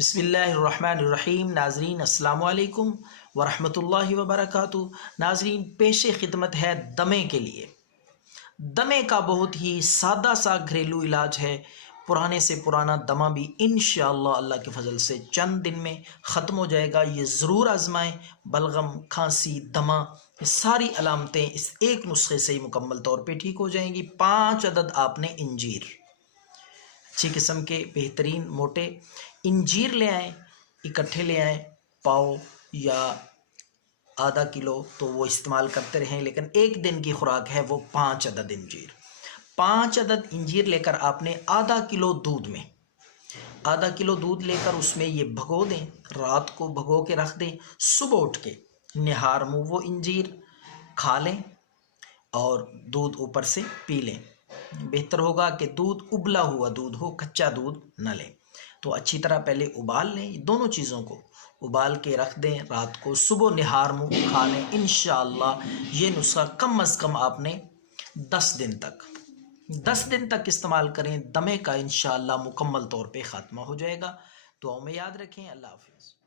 बिस्मिल्लाहिर्रहमानिर्रहीम। नाजरीन अस्सलामु अलैकुम वरहमतुल्लाहि वबरकातुहू। नाजरीन पेश खिदमत है दमे के लिए। दमे का बहुत ही सादा सा घरेलू इलाज है। पुराने से पुराना दमा भी इंशाअल्लाह अल्लाह के फजल से चंद दिन में ख़त्म हो जाएगा। ये ज़रूर आजमाएं। बलगम, खांसी, दमा, ये सारी अलामतें इस एक नुस्खे से ही मुकम्मल तौर पे ठीक हो जाएंगी। 5 अदद आपने इंजीर, अच्छी किस्म के बेहतरीन मोटे इंजीर ले आएँ, इकट्ठे ले आएँ। पाव या आधा किलो तो वो इस्तेमाल करते रहें, लेकिन एक दिन की खुराक है वो 5 अदद इंजीर। 5 अदद इंजीर लेकर आपने आधा किलो दूध में, आधा किलो दूध लेकर उसमें ये भगो दें, रात को भगो के रख दें। सुबह उठ के निहार मुँह वो इंजीर खा लें और दूध ऊपर से पी लें। बेहतर होगा कि दूध उबला हुआ दूध हो, कच्चा दूध न लें। तो अच्छी तरह पहले उबाल लें, दोनों चीज़ों को उबाल के रख दें। रात को सुबह निहार मुँह खा लें। इंशाअल्लाह ये नुस्खा कम अज़ कम आपने 10 दिन तक इस्तेमाल करें। दमे का इंशाअल्लाह मुकम्मल तौर पे ख़ात्मा हो जाएगा। दुआओं में याद रखें। अल्लाह हाफ़िज़।